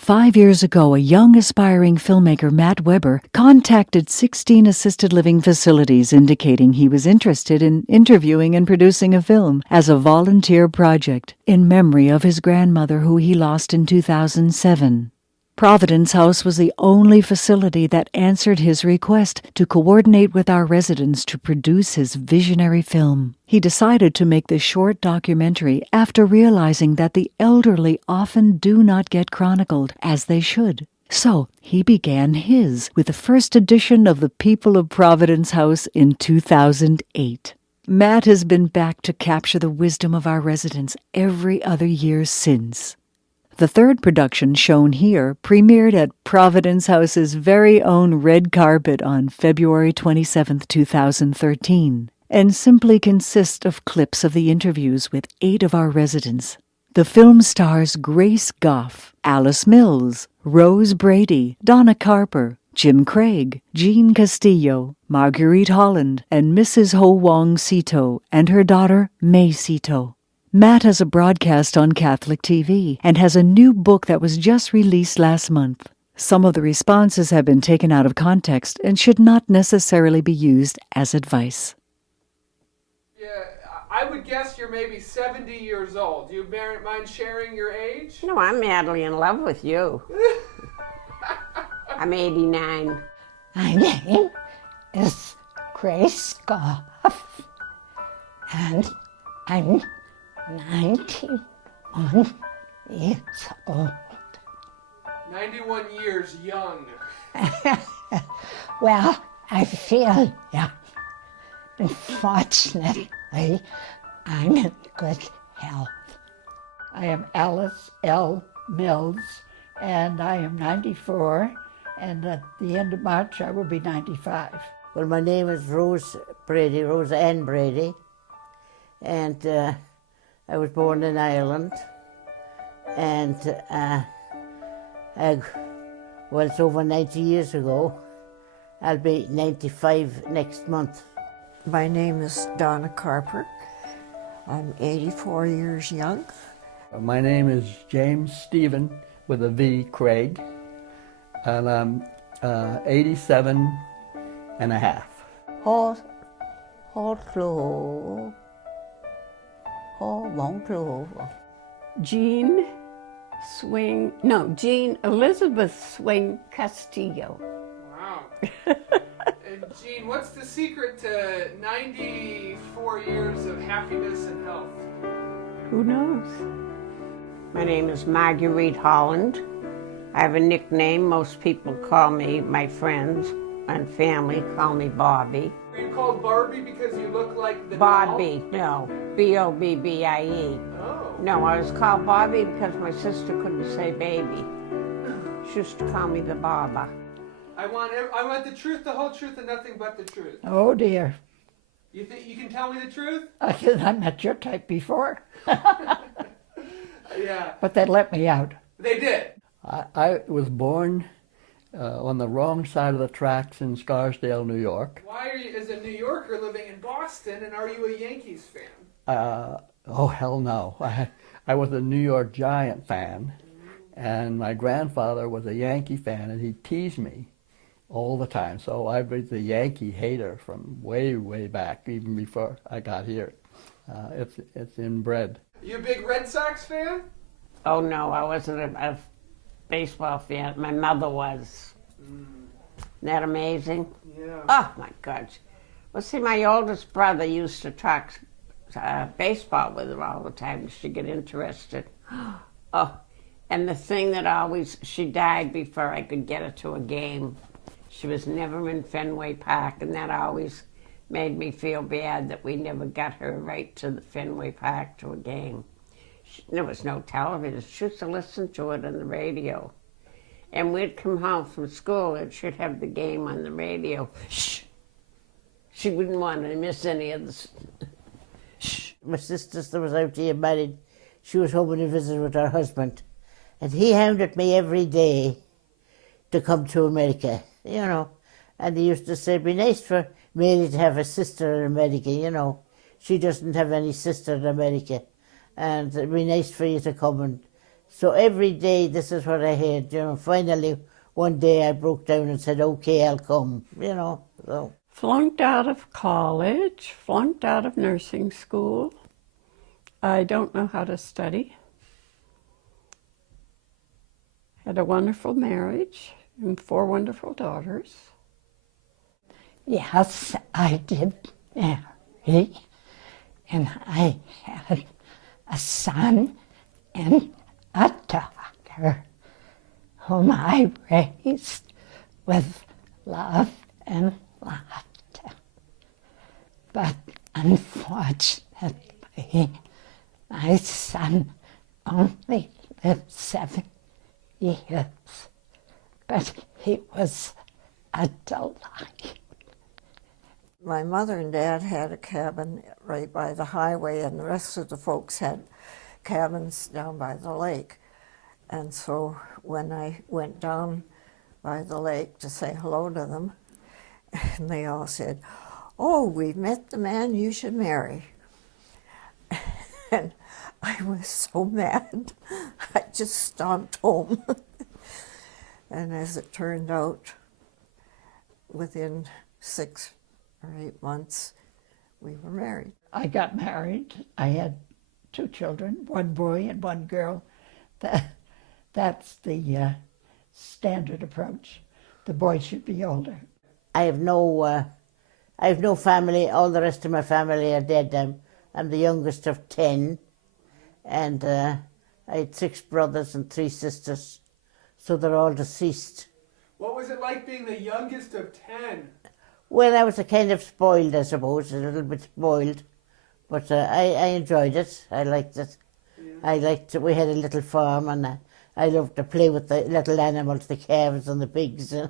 5 years ago, a young aspiring filmmaker, Matt Weber, contacted 16 assisted living facilities indicating he was interested in interviewing and producing a film as a volunteer project in memory of his grandmother who he lost in 2007. Providence House was the only facility that answered his request to coordinate with our residents to produce his visionary film. He decided to make this short documentary after realizing that the elderly often do not get chronicled as they should. So he began his with the first edition of The People of Providence House in 2008. Matt has been back to capture the wisdom of our residents every other year since. The third production shown here premiered at Providence House's very own red carpet on February 27, 2013, and simply consists of clips of the interviews with 8 of our residents. The film stars Grace Goff, Alice Mills, Rose Brady, Donna Carper, Jim Craig, Jean Castillo, Marguerite Holland, and Mrs. Ho Wong Sito and her daughter May Sito. Matt has a broadcast on Catholic TV and has a new book that was just released last month. Some of the responses have been taken out of context and should not necessarily be used as advice. Yeah, I would guess you're maybe 70 years old. Do you mind sharing your age? No, I'm madly in love with you. I'm 89. My name is Grace Goff, and I'm 91 years old. 91 years young. Well, I feel young. Unfortunately, I'm in good health. I am Alice L. Mills, and I am 94, and at the end of March I will be 95. Well, my name is Rose Brady, Rose Ann Brady, and I was born in Ireland, and it's over 90 years ago. I'll be 95 next month. My name is Donna Carper. I'm 84 years young. My name is James Stephen with a V, Craig, and I'm 87 and a half. Ho Wong Jean Elizabeth Swing Castillo. Wow. And Jean, what's the secret to 94 years of happiness and health? Who knows? My name is Marguerite Holland. I have a nickname. Most people call me, my friends and family call me Bobby. Were you called Barbie because you look like the Bobby, doll? no. Bobbie. Oh. No, I was called Bobby because my sister couldn't say baby. She used to call me the Baba. I want the truth, the whole truth, and nothing but the truth. Oh dear, You think you can tell me the truth? I met your type before, Yeah. but they let me out. They did. I was born on the wrong side of the tracks in Scarsdale, New York. Why are you, as a New Yorker, living in Boston, and are you a Yankees fan? Oh, hell no. I was a New York Giant fan, and my grandfather was a Yankee fan, and he teased me all the time. So I was a Yankee hater from way, way back, even before I got here. It's inbred. You a big Red Sox fan? Oh no, I wasn't a baseball fan. My mother was. Isn't that amazing? Yeah. Oh my gosh. Well, see, my oldest brother used to talk baseball with her all the time. She get interested. Oh, and the thing that she died before I could get her to a game. She was never in Fenway Park, and that always made me feel bad that we never got her right to the Fenway Park to a game. There was no television. She used to listen to it on the radio. And we'd come home from school and she'd have the game on the radio. Shh. She wouldn't want to miss any of the... Shh. My sister was out here married. She was home on a visit with her husband. And he hounded me every day to come to America, you know. And he used to say, it'd be nice for Mary to have a sister in America, you know. She doesn't have any sister in America. And it'd be nice for you to come and So every day this is what I had, you know. Finally, one day I broke down and said, okay, I'll come, you know. So. Flunked out of college, flunked out of nursing school. I don't know how to study. Had a wonderful marriage and 4 wonderful daughters. Yes, I did marry, and I had a son and a daughter whom I raised with love and laughter. But unfortunately, my son only lived 7 years, but he was a delight. My mother and dad had a cabin right by the highway, and the rest of the folks had cabins down by the lake. And so when I went down by the lake to say hello to them, and they all said, "Oh, we've met the man you should marry." And I was so mad, I just stomped home. And as it turned out, within 6 or 8 months, we were married. I got married. I had 2 children, 1 boy and 1 girl. That's the standard approach. The boy should be older. I have no family. All the rest of my family are dead. I'm the youngest of 10, and I had 6 brothers and 3 sisters, so they're all deceased. What was it like being the youngest of 10? Well, I was a kind of spoiled, I suppose, a little bit spoiled, but I enjoyed it. I liked it. Yeah. I liked it. We had a little farm, and I loved to play with the little animals, the calves and the pigs, and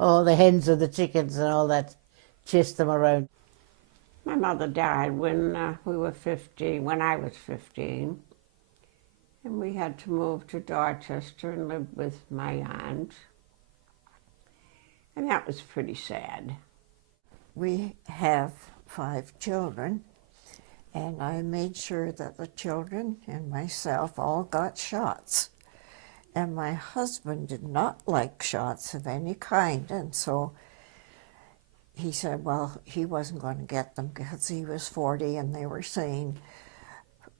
all the hens and the chickens and all that. Chase them around. My mother died when we were 15, when I was 15. And we had to move to Dorchester and live with my aunt. And that was pretty sad. We have 5 children, and I made sure that the children and myself all got shots. And my husband did not like shots of any kind, and so he said, well, he wasn't going to get them because he was 40, and they were saying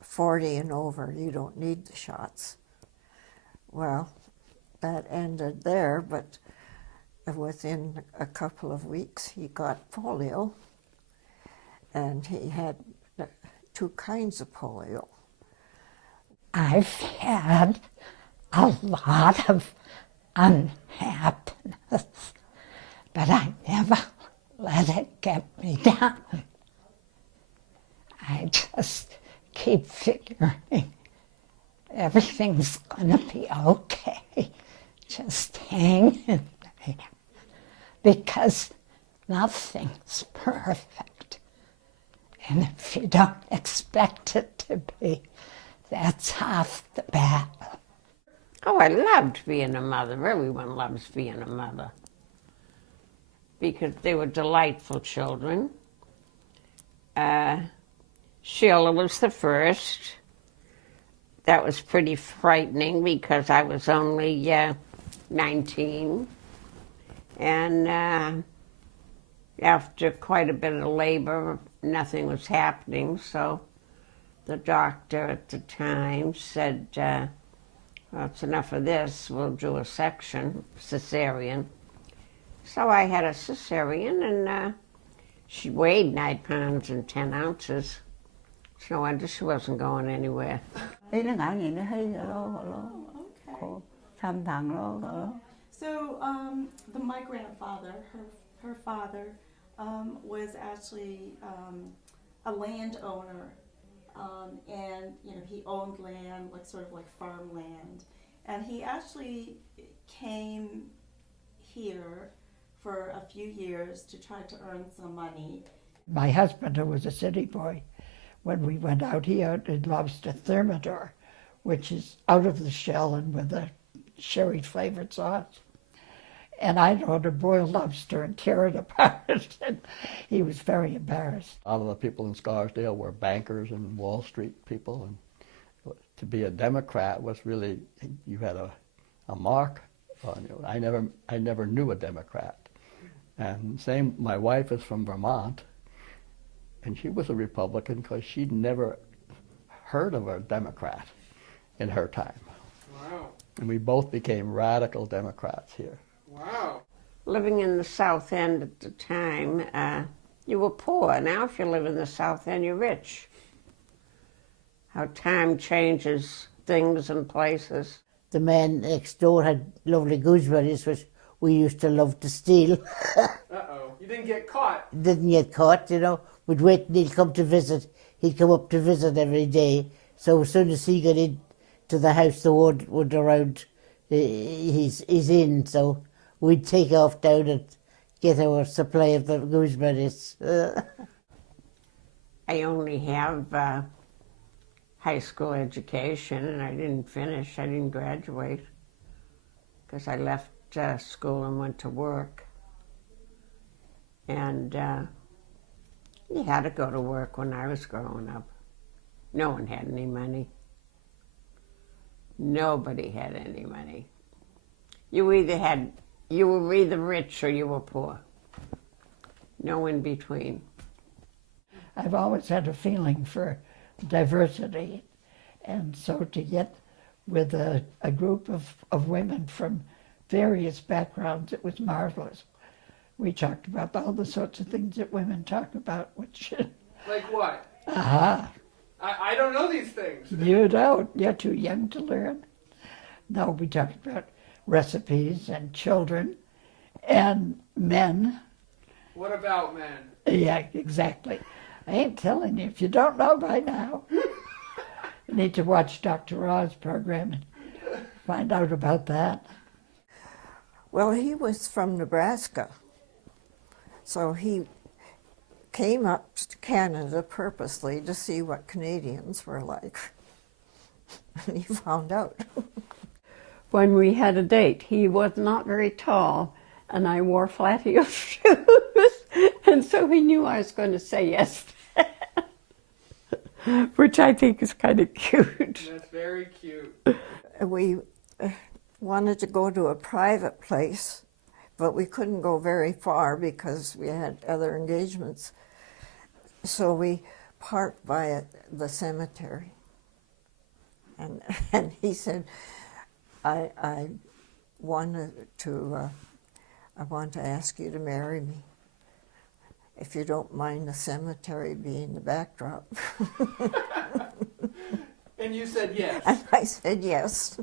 40 and over, you don't need the shots. Well, that ended there, but within a couple of weeks, he got polio, and he had 2 kinds of polio. I've had a lot of unhappiness, but I never let it get me down. I just keep figuring everything's gonna be okay. Just hang in there, because nothing's perfect. And if you don't expect it to be, that's half the battle. Oh, I loved being a mother. Everyone loves being a mother, because they were delightful children. Sheila was the first. That was pretty frightening because I was only 19. And after quite a bit of labor, nothing was happening. So the doctor at the time said, well, it's enough of this, we'll do a section, cesarean. So I had a cesarean, and she weighed 9 pounds and 10 ounces. It's no wonder she wasn't going anywhere. So my grandfather, her father, was actually a landowner, and he owned land, like sort of like farmland, and he actually came here for a few years to try to earn some money. My husband, who was a city boy, when we went out, he ordered lobster thermidor, which is out of the shell and with a sherry flavored sauce. And I'd order boiled lobster and tear it apart, and he was very embarrassed. A lot of the people in Scarsdale were bankers and Wall Street people, and to be a Democrat was really, you had a mark on you. I never knew a Democrat. And same, my wife is from Vermont, and she was a Republican because she'd never heard of a Democrat in her time. Wow. And we both became radical Democrats here. Wow. Living in the South End at the time, you were poor. Now if you live in the South End, you're rich. How time changes things and places. The man next door had lovely gooseberries, which we used to love to steal. Uh-oh. You didn't get caught. Didn't get caught, you know. We'd wait and he'd come to visit. He'd come up to visit every day. So as soon as he got into the house, the word would around, he's in. So we'd take off down and get our supply of the gooseberries. I only have high school education, and I didn't finish. I didn't graduate because I left school and went to work. And you had to go to work when I was growing up. No one had any money. Nobody had any money. You were either rich or you were poor. No in between. I've always had a feeling for diversity, and so to get with a group of women from various backgrounds, it was marvelous. We talked about all the sorts of things that women talk about, which... Like what? Aha. I don't know these things. You don't. You're too young to learn. No, we talked about recipes and children and men. What about men? Yeah, exactly. I ain't telling you. If you don't know by now, you need to watch Dr. Oz program and find out about that. Well, he was from Nebraska, so he came up to Canada purposely to see what Canadians were like. And he found out. When we had a date, he was not very tall, and I wore flat heel shoes, and so he knew I was going to say yes, which I think is kind of cute. That's very cute. We wanted to go to a private place, but we couldn't go very far because we had other engagements. So we parked by the cemetery. And he said, I want to ask you to marry me, if you don't mind the cemetery being the backdrop. And you said yes. And I said yes.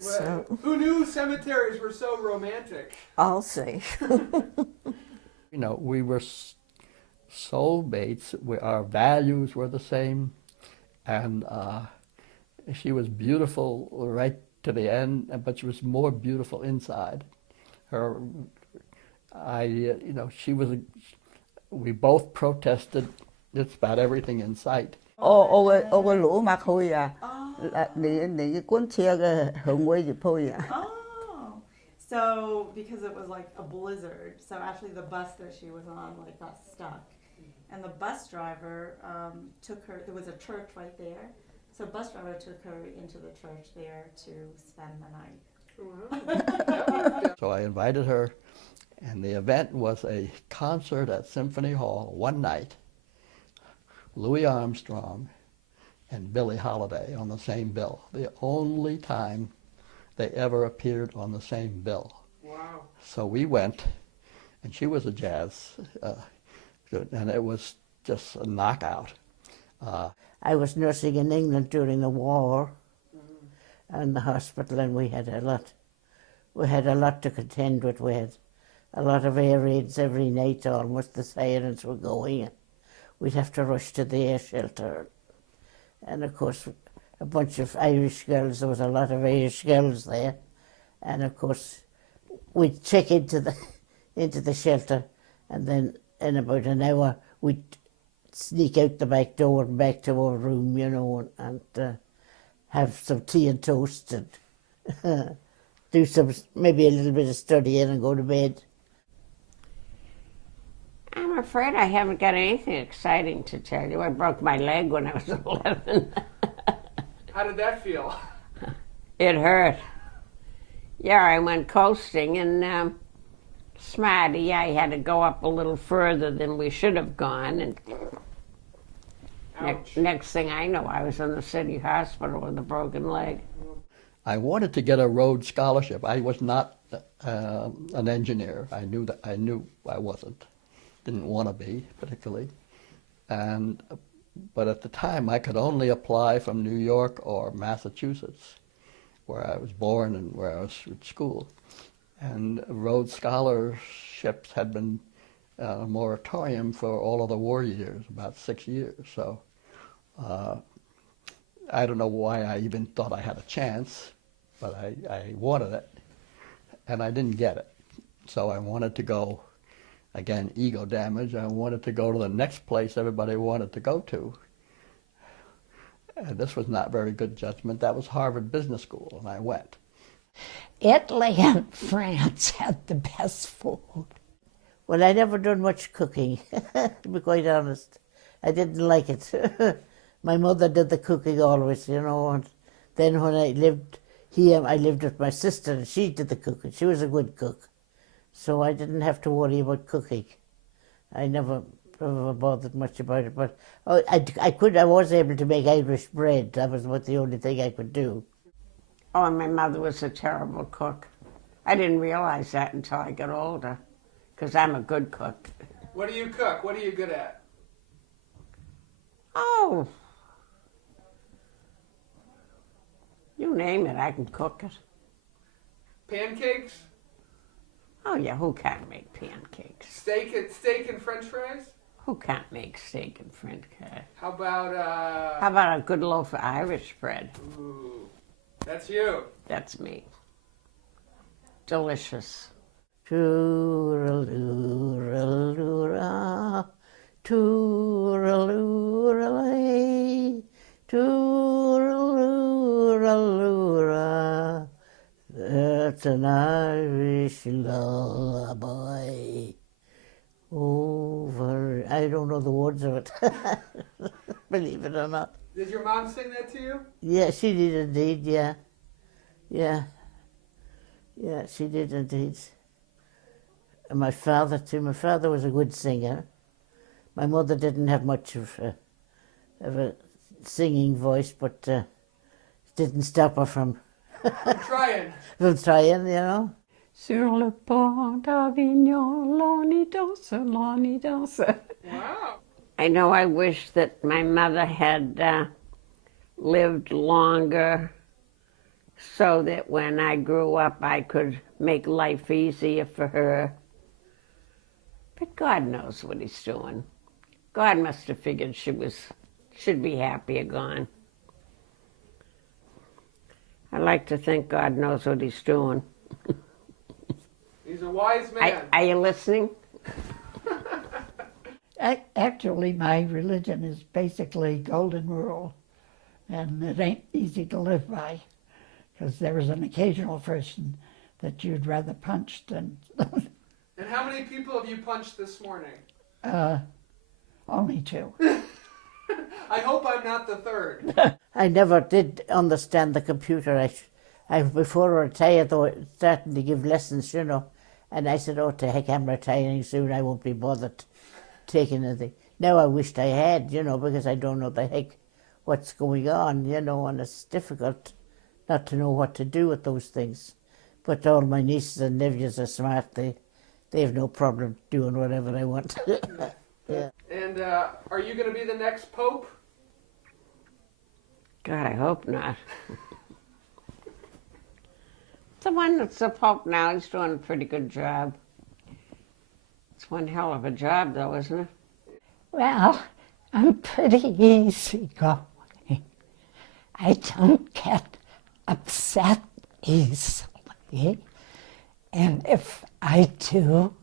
Well, who knew cemeteries were so romantic? I'll say. You know, we were soulmates. Our values were the same, and she was beautiful right to the end, but she was more beautiful inside. We both protested just about everything in sight. Ô lũ mặt hồi là nị cuốn xe cái hướng quay dịp thôi Oh, so because it was like a blizzard, so actually the bus that she was on like got stuck, and the bus driver took her. There was a church right there, so bus driver took her into the church there to spend the night. Wow. So I invited her, and the event was a concert at Symphony Hall one night. Louis Armstrong and Billie Holiday on the same bill. The only time they ever appeared on the same bill. Wow. So we went, and she was a jazz, and it was just a knockout. I was nursing in England during the war, and the hospital, and we had a lot to contend with. We had a lot of air raids every night. Almost the sirens were going. We'd have to rush to the air shelter, and of course a bunch of Irish girls. There was a lot of Irish girls there, and of course we'd check into the shelter, and then in about an hour we'd sneak out the back door and back to our room, you know, and have some tea and toast and maybe a little bit of studying and go to bed. I'm afraid I haven't got anything exciting to tell you. I broke my leg when I was 11. How did that feel? It hurt. Yeah, I went coasting and Smarty, I had to go up a little further than we should have gone. And next thing I know, I was in the city hospital with a broken leg. I wanted to get a Rhodes Scholarship. I was not an engineer. I knew I wasn't. Didn't want to be, particularly. But at the time, I could only apply from New York or Massachusetts, where I was born and where I was at school. And Rhodes Scholarships had been a moratorium for all of the war years, about 6 years. So I don't know why I even thought I had a chance, but I wanted it, and I didn't get it. So I wanted to go, again, ego damage, I wanted to go to the next place everybody wanted to go to. And this was not very good judgment. That was Harvard Business School, and I went. Italy and France had the best food. Well, I never done much cooking, to be quite honest. I didn't like it. My mother did the cooking always, you know, and then when I lived here, I lived with my sister, and she did the cooking. She was a good cook, so I didn't have to worry about cooking. I never bothered much about it, but I was able to make Irish bread. That was about the only thing I could do. Oh, and my mother was a terrible cook. I didn't realize that until I got older, because I'm a good cook. What do you cook? What are you good at? Oh, you name it, I can cook it. Pancakes? Oh yeah, who can't make pancakes? Steak and French fries? Who can't make steak and French fries? How about How about a good loaf of Irish bread? Ooh, that's you. That's me. Delicious. Tooralooraloora, tooralooralay, tooralooraloora. That's an Irish lullaby. Over, I don't know the words of it, believe it or not. Did your mom sing that to you? Yeah, she did indeed, yeah. Yeah, she did indeed. And my father too. My father was a good singer. My mother didn't have much of a singing voice, but didn't stop her from Trying. from trying, you know. Sur le pont d'Avignon, l'on danse. Wow. I know I wish that my mother had lived longer so that when I grew up I could make life easier for her. But God knows what he's doing. God must have figured she'd be happier gone. I like to think God knows what he's doing. He's a wise man. Are you listening? Actually, my religion is basically golden rule, and it ain't easy to live by, because there is an occasional person that you'd rather punch than... And how many people have you punched this morning? Only two. I hope I'm not the third. I never did understand the computer. I before I retired, though, starting to give lessons, you know, and I said, oh, to heck, I'm retiring soon, I won't be bothered taking anything. Now I wished I had, you know, because I don't know the heck what's going on, you know, and it's difficult not to know what to do with those things. But all my nieces and nephews are smart. They have no problem doing whatever they want. Yeah. And are you going to be the next pope? God, I hope not. The one that's the Pope now, he's doing a pretty good job. It's one hell of a job, though, isn't it? Well, I'm pretty easygoing. I don't get upset easily. And if I do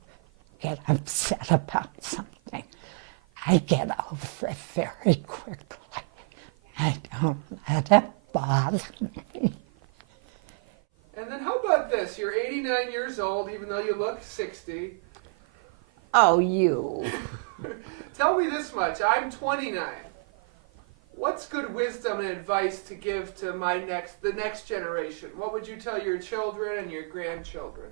get upset about something, I get over it very quickly. I don't let it bother me. And then how about this? You're 89 years old, even though you look 60. Oh, you. Tell me this much. I'm 29. What's good wisdom and advice to give to the next generation? What would you tell your children and your grandchildren?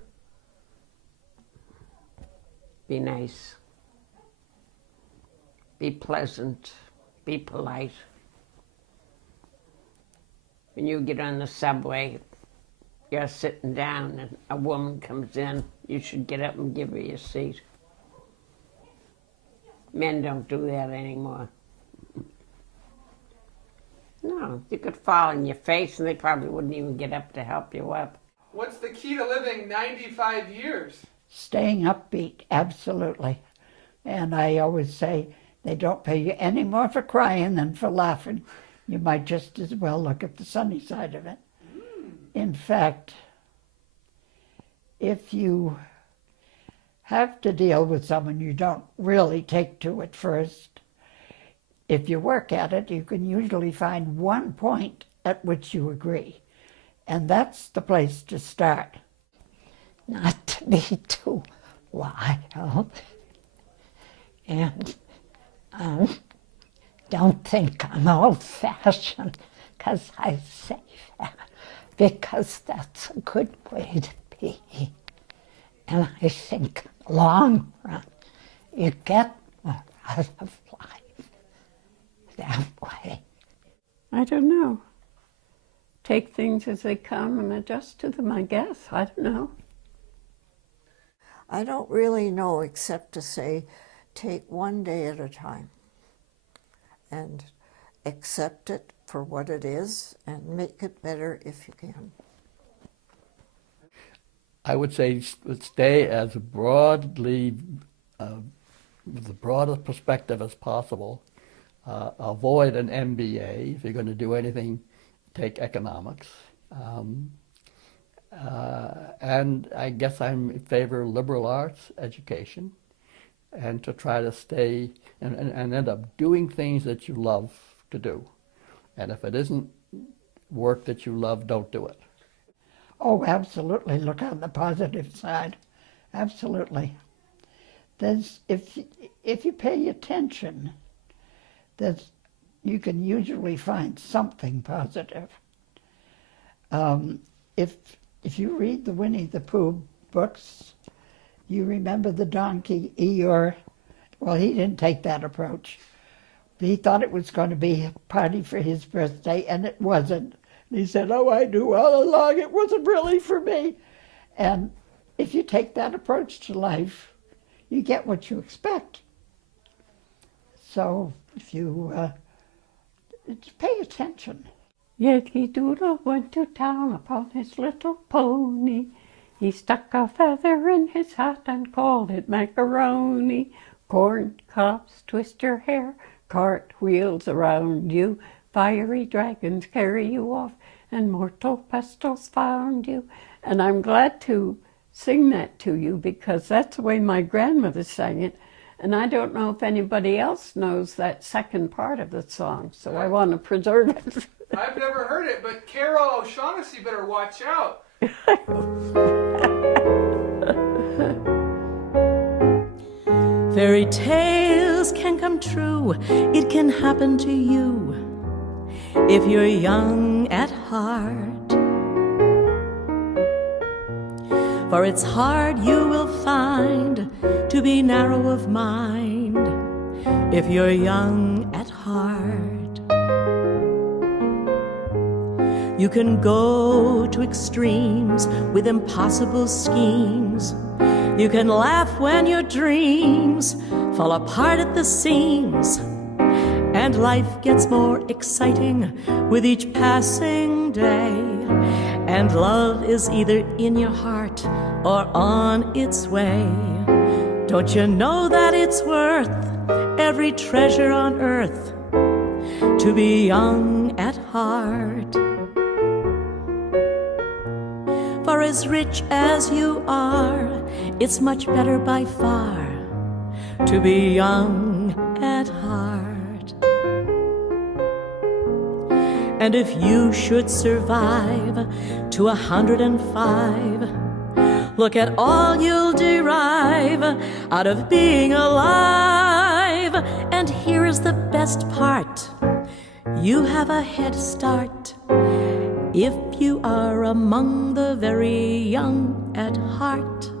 Be nice. Be pleasant. Be polite. When you get on the subway, you're sitting down and a woman comes in, you should get up and give her your seat. Men don't do that anymore. No, you could fall on your face and they probably wouldn't even get up to help you up. What's the key to living 95 years? Staying upbeat, absolutely. And I always say they don't pay you any more for crying than for laughing. You might just as well look at the sunny side of it. In fact, if you have to deal with someone you don't really take to at first, if you work at it, you can usually find one point at which you agree. And that's the place to start. Not to be too wild. And don't think I'm old-fashioned because I say that, because that's a good way to be. And I think long run, you get more out of life that way. I don't know. Take things as they come and adjust to them, I guess. I don't know. I don't really know except to say, take one day at a time and accept it for what it is and make it better if you can. I would say stay as broadly, with the broadest perspective as possible. Avoid an MBA. If you're going to do anything, take economics. And I guess I'm in favor of liberal arts education, and to try to stay and end up doing things that you love to do. And if it isn't work that you love, don't do it. Oh, absolutely. Look on the positive side. Absolutely. There's, if you pay attention, you can usually find something positive. If you read the Winnie the Pooh books, you remember the donkey Eeyore. Well, he didn't take that approach. He thought it was going to be a party for his birthday, and it wasn't. He said, oh, I knew all along it wasn't really for me. And if you take that approach to life, you get what you expect. So if you pay attention. Yankee Doodle went to town upon his little pony. He stuck a feather in his hat and called it macaroni. Corn cobs twist your hair, cart wheels around you. Fiery dragons carry you off, and mortal pestles found you. And I'm glad to sing that to you because that's the way my grandmother sang it. And I don't know if anybody else knows that second part of the song, so I want to preserve it. I've never heard it, but Carol O'Shaughnessy better watch out. Fairy tales can come true, it can happen to you if you're young at heart. For it's hard, you will find, to be narrow of mind if you're young at heart. You can go to extremes with impossible schemes. You can laugh when your dreams fall apart at the seams. And life gets more exciting with each passing day. And love is either in your heart or on its way. Don't you know that it's worth every treasure on earth to be young at heart? For as rich as you are, it's much better by far to be young at heart. And if you should survive to 105, Look at all you'll derive out of being alive. And here is the best part. You have a head start if you are among the very young at heart.